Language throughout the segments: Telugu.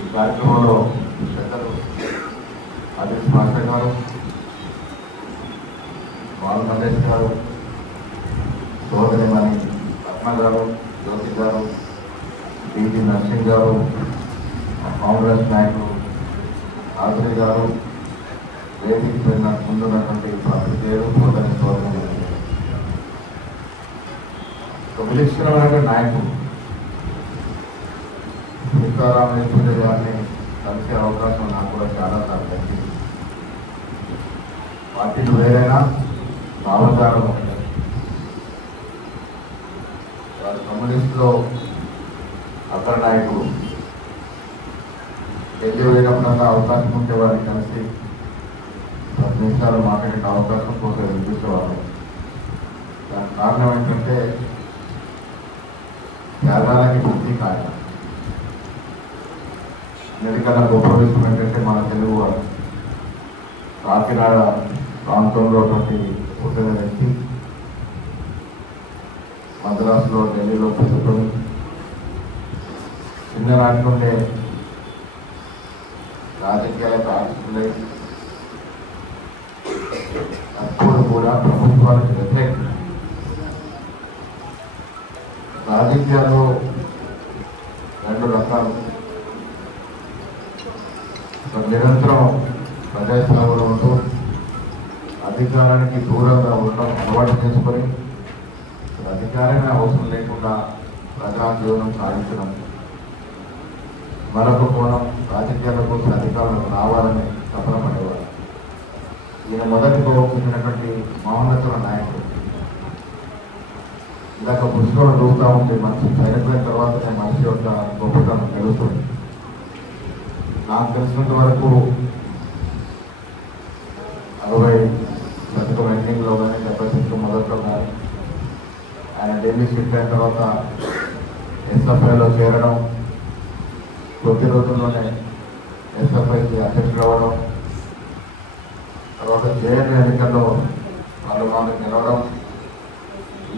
ఈ కార్యక్రమంలో పెద్దలు ఆదిత్య మాస్టర్ గారు, బాల మల్లేష్ గారు, సోదరిమణి రత్న గారు, జ్యోతి గారు, డిటి నర్సింగ్ గారు, కాంగ్రెస్ నాయకులు ఆదురి గారు, వేదిక పైన ముందున్నటువంటి పాత్రికేయులు, సోదరి విలక్షణమైనటువంటి నాయకులు సీతారాం యేచూరి గారిని కలిసే అవకాశం నాకు కూడా చాలాసార్లు దక్కింది. పార్టీలు వేరైనా భావజాలం ఒకటే. వారు కమ్యూనిస్టులో అగ్ర నాయకులు. ఢిల్లీ వేయడంలో అవకాశం ఉంటే వారిని కలిసి 10 నిమిషాలు మాట్లాడే అవకాశం కోసం వినిపించేవారు. దానికి కారణం ఏంటంటే త్యాగాలకి ప్రతీక ఆయన. ఎందుకన్నా గొప్ప విషయం ఏంటంటే మన తెలుగు వారు కాకినాడ ప్రాంతంలో పుట్టిన వ్యక్తి మద్రాసులో ఢిల్లీలో పెరుగుతుంది. చిన్ననాటి నుండే రాజకీయాలకు ఆశిస్తున్నాయి. అప్పుడు కూడా ప్రభుత్వానికి వ్యతిరేకం. రాజకీయాలు 2 రకాలు. నిరంతరం ప్రజాసేవలో ఉంటూ అధికారానికి దూరంగా ఉండడం అలవాటు చేసుకొని అధికారమే అవసరం లేకుండా ప్రజా జీవనం సాగించడం. మరొక కోణం రాజకీయాల కోసం అధికారులకు రావాలని తపన పడేవారు. ఈయన మొదటి కోరుకున్నటువంటి మహోన్నతుల నాయకుడు. ఇలాగ పుస్తకంలో దూకుతూ ఉంటే మనిషి చనిపోయిన తర్వాత మనిషి యొక్క గొప్పతనం తెలుస్తుంది. నాకు తెలిసినంత వరకు 60 దశకం ఎండింగ్లో కానీ 70 దశకం మొదట్లో కానీ ఆయన ఢిల్లీ షిఫ్ట్ అయిన తర్వాత ఎస్ఎఫ్ఐలో చేరడం, కొద్ది రోజుల్లోనే ఎస్ఎఫ్ఐకి అధ్యక్షుడు అవ్వడం, తర్వాత జేఎన్ ఎన్నికల్లో వాళ్ళు నిలవడం,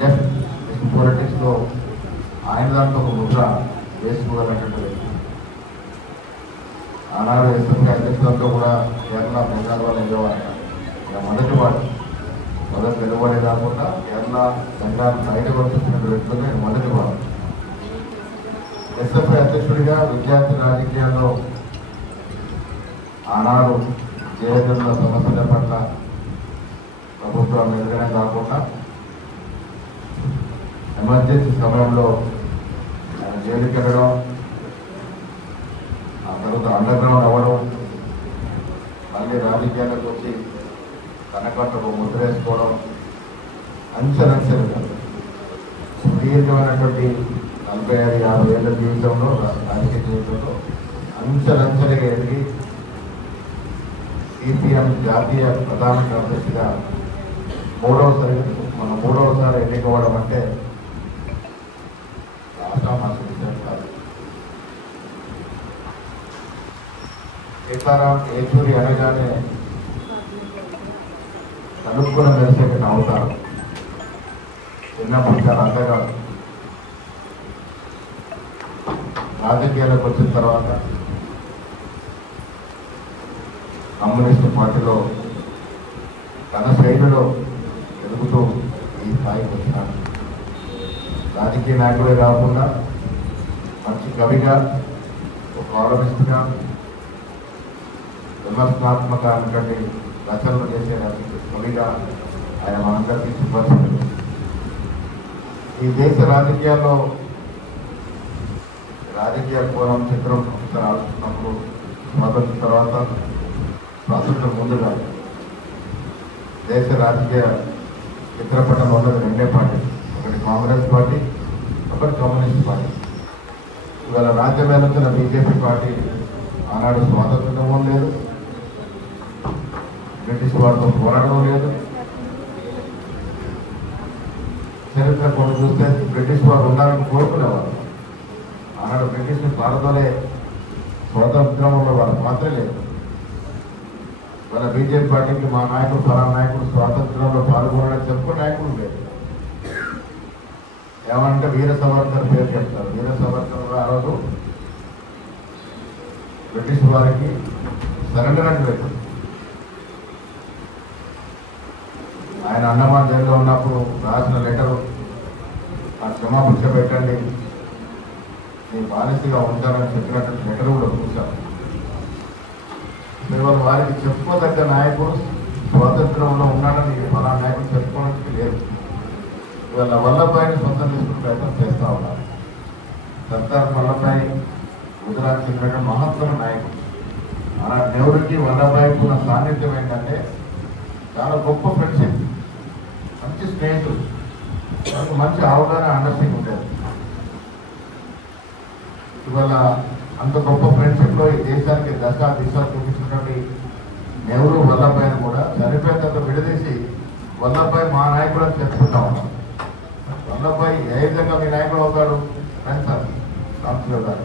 లెఫ్ట్ పొలిటిక్స్లో ఆయన దాంట్లో ఒక ముద్ర వేసుకోగలటువంటి వ్యక్తి. ఆనాడు ఎస్ఎఫ్ఐ అధ్యక్షులతో కూడా కేరళ బెంగాల్ వాళ్ళు నిలవాలి. మొదటి నిలబడే కాకుండా కేరళ బెంగాల్ బయటకు వచ్చిన వ్యక్తులే మొదటి వాడు. ఎస్ఎఫ్ఐ అధ్యక్షుడిగా విద్యార్థి రాజకీయాల్లో ఆనాడు జేఏసీల సమస్యల పట్ల ప్రభుత్వం ఎదురనే కాకుండా ఎమర్జెన్సీ సమయంలో ఆయన జైలుకి వెళ్ళడం, ఆ తర్వాత అండర్ గ్రౌండ్ అవ్వడం, మళ్ళీ రాజకీయాలకు వచ్చి తనకంటూ ముద్ర వేసుకోవడం, అంచెలంచెలుగా సుదీర్ఘమైనటువంటి 45-50 ఏళ్ళ జీవితంలో, రాజకీయ జీవితంలో అంచెలంచెలుగా ఎదిగి సిపిఎం జాతీయ ప్రధాన కార్యదర్శిగా మూడవసారి ఎన్నికవ్వడం అంటే రాష్ట్రం కాదు. సీతారాం యేచూరి అనగానే కలుపుకున్న మెరిసేట అవుతారు. చిన్నప్పుడు చాలా అందగాడు. రాజకీయాలకు వచ్చిన తర్వాత కమ్యూనిస్టు పార్టీలో తన శైలిలో ఎదుగుతూ ఈ స్థాయికి వచ్చినాడు. రాజకీయ నాయకుడే కాకుండా మంచి కవిగా, ఒక కాలమిస్ట్గా, విమర్శనాత్మక అనేటువంటి రచనలు చేసే కవిగా ఆయన మనందరికీ సుపరిచితుడు. ఈ దేశ రాజకీయాల్లో రాజకీయ కోణం చిత్రం ఒకసారి ఆలోచిస్తున్నప్పుడు స్వాతంత్రం తర్వాత, స్వాతంత్రం ముందుగా దేశ రాజకీయ చిత్రపటంలో ఉన్నది 2 పార్టీలు. ఒకటి కాంగ్రెస్ పార్టీ, ఒకటి కమ్యూనిస్ట్ పార్టీ. ఇవాళ రాజ్యం వెళ్తున్న బీజేపీ పార్టీ ఆనాడు స్వాతంత్రం లేదు, బ్రిటిష్ వారితో పోరాడడం లేదు. చరిత్ర కొన్ని చూస్తే బ్రిటిష్ వారు ఉండాలని కోరుకునేవారు. ఆనాడు బ్రిటిష్ భారతలే స్వాతంత్రంలో వారి పాత్ర లేదు. మన బీజేపీ పార్టీకి మా నాయకుడు ఫలానా నాయకుడు స్వాతంత్రంలో పాల్గొనడానికి చెప్పుకునే నాయకుడు లేదు. ఏమంటే వీర సవర్కర్ పేరు చెప్తారు. వీర సవర్కర్ ఆ రోజు బ్రిటిష్ వారికి సరెండర్ అని పెట్టారు. ఆయన అండమాన్ జైల్లో ఉన్నప్పుడు రాసిన లెటరు, ఆ క్షమాభిక్ష పెట్టండి, నీ బానిసగా ఉంటారని చెప్పినట్టు లెటర్ కూడా చూశారు. ఇవాళ వారికి చెప్పుకోదగ్గ నాయకుడు స్వాతంత్రంలో ఉన్నాడని మన నాయకుడు చెప్పుకోవడానికి లేదు. ఇవాళ వల్లభాయిని సొంతం తీసుకునే ప్రయత్నం చేస్తూ ఉన్నారు. సర్దార్ వల్లభాయ్ గుజరాత్ చెందిన మహత్తర నాయకుడు. ఆనాడు నెహ్రూకి వల్లభాయికి ఉన్న సాన్నిధ్యం ఏంటంటే చాలా గొప్ప ఫ్రెండ్షిప్, మంచి స్నేహితులు, మంచి అవగాహన, అండర్స్టాండింగ్ ఉండేది. ఇవాళ అంత గొప్ప ఫ్రెండ్షిప్లో ఈ దేశానికి దశ దిశ చూపించినటువంటి నెహ్రూ వల్లభాయిని కూడా చనిపోయిన తర్వాత విడదీసి వల్లభాయ్ మా నాయకుడు అని చెప్పుకుంటా ఉన్నాం. వల్లభాయ్ ఏ విధంగా మీ నాయకుడు అవుతాడు అని సార్ రామశివ గారు